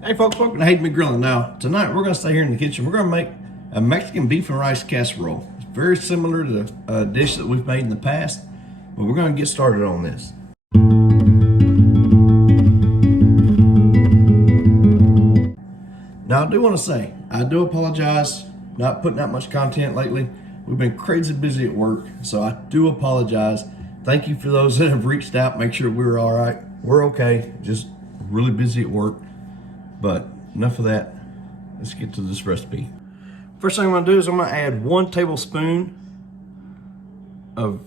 Hey folks, welcome to Hate Me Grilling. Now, tonight we're going to stay here in the kitchen. We're going to make a Mexican beef and rice casserole. It's very similar to the dish that we've made in the past, but we're going to get started on this. Now, I do want to say, I do apologize not putting out much content lately. We've been crazy busy at work, so I do apologize. Thank you for those that have reached out, make sure we're all right. We're okay, just really busy at work. But enough of that. Let's get to this recipe. First thing I'm gonna do is I'm gonna add 1 tablespoon of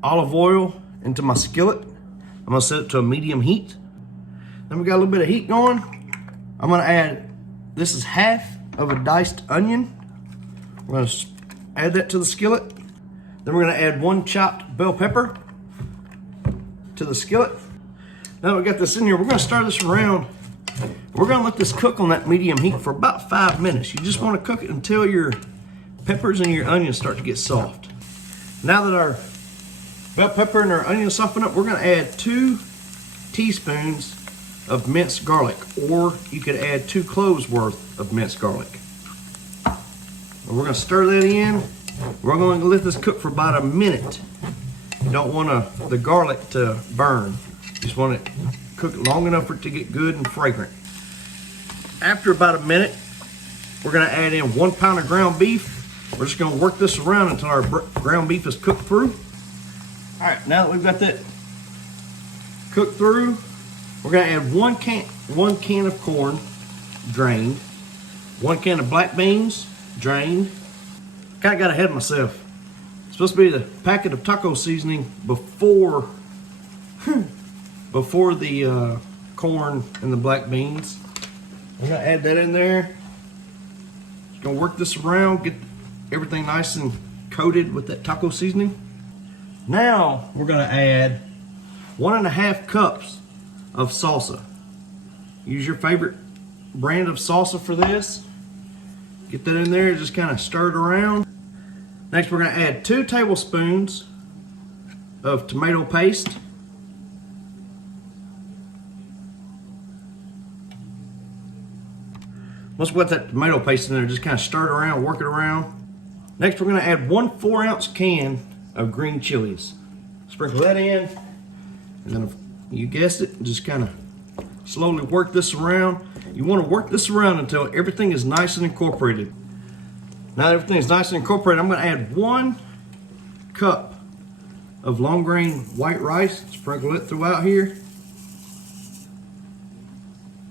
olive oil into my skillet. I'm gonna set it to a medium heat. Then we got a little bit of heat going. I'm gonna add, this is half of a diced onion. We're gonna add that to the skillet. Then we're gonna add 1 chopped bell pepper to the skillet. Now that we got this in here, we're gonna stir this around. We're gonna let this cook on that medium heat for about 5 minutes. You just wanna cook it until your peppers and your onions start to get soft. Now that our bell pepper and our onions soften up, we're gonna add 2 teaspoons of minced garlic, or you could add 2 cloves worth of minced garlic. And we're gonna stir that in. We're going to let this cook for about a minute. You don't want the garlic to burn. You just want it cook long enough for it to get good and fragrant. After about a minute, we're gonna add in 1 pound of ground beef. We're just gonna work this around until our ground beef is cooked through. All right, now that we've got that cooked through, we're gonna add 1 can of corn, drained, 1 can of black beans, drained. Kinda got ahead of myself. It's supposed to be the packet of taco seasoning before the corn and the black beans. I'm gonna add that in there. Just gonna work this around, get everything nice and coated with that taco seasoning. Now we're gonna add 1.5 cups of salsa. Use your favorite brand of salsa for this. Get that in there, just kind of stir it around. Next we're gonna add 2 tablespoons of tomato paste. Once we got that tomato paste in there, just kind of stir it around, work it around. Next, we're gonna add 1 4-ounce can of green chilies. Sprinkle that in, and then you guessed it, just kind of slowly work this around. You wanna work this around until everything is nice and incorporated. Now that everything is nice and incorporated, I'm gonna add 1 cup of long grain white rice. Sprinkle it throughout here.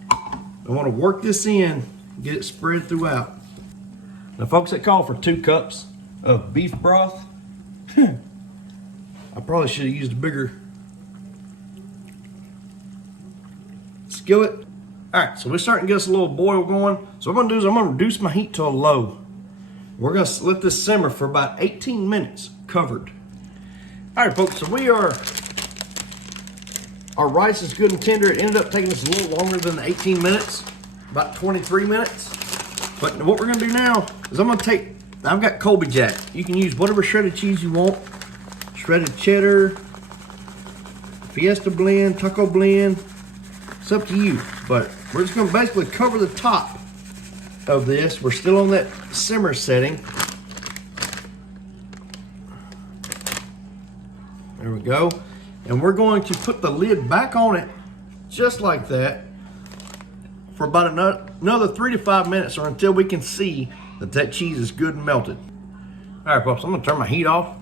I wanna work this in, get it spread throughout. Now folks, that call for 2 cups of beef broth. I probably should have used a bigger skillet. All right, so we're starting to get us a little boil going. So what I'm gonna do is I'm gonna reduce my heat to a low. We're gonna let this simmer for about 18 minutes covered. All right folks, so our rice is good and tender. It ended up taking us a little longer than the 18 minutes. About 23 minutes. But what we're gonna do now is I've got Colby Jack. You can use whatever shredded cheese you want. Shredded cheddar, Fiesta blend, taco blend. It's up to you. But we're just gonna basically cover the top of this. We're still on that simmer setting. There we go. And we're going to put the lid back on it just like that for about another 3 to 5 minutes, or until we can see that cheese is good and melted. All right, folks, I'm gonna turn my heat off,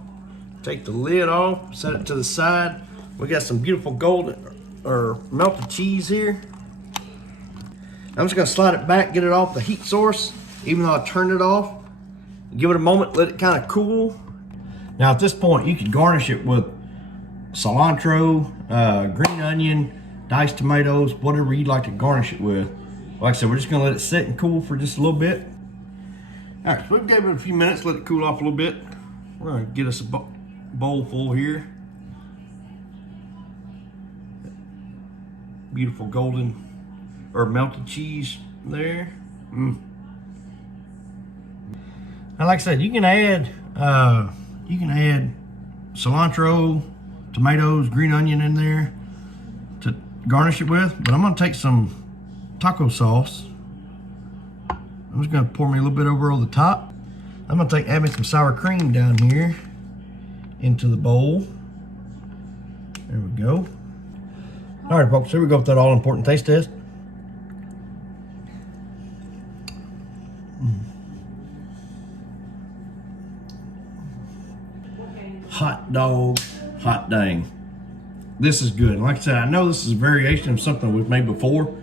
take the lid off, set it to the side. We got some beautiful golden or melted cheese here. I'm just gonna slide it back, get it off the heat source, even though I turned it off. Give it a moment, let it kind of cool. Now at this point, you can garnish it with cilantro, green onion, diced tomatoes, whatever you'd like to garnish it with. Like I said, we're just gonna let it sit and cool for just a little bit. All right, so we've given it a few minutes, let it cool off a little bit. We're gonna get us a bowl full here. Beautiful golden or melted cheese there. And like I said, you can add cilantro, tomatoes, green onion in there to garnish it with, but I'm gonna take some taco sauce. I'm just gonna pour me a little bit over the top. I'm gonna add me some sour cream down here into the bowl. There we go. All right, folks, here we go with that all-important taste test. Hot dog, hot dang. This is good. Like I said, I know this is a variation of something we've made before,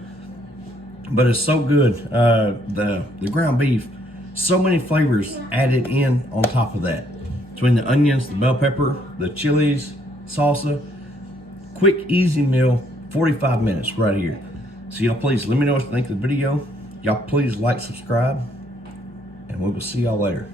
but it's so good. The ground beef, so many flavors added in on top of that. Between the onions, the bell pepper, the chilies, salsa. Quick, easy meal, 45 minutes right here. So y'all please let me know what you think of the video. Y'all please like, subscribe, and we will see y'all later.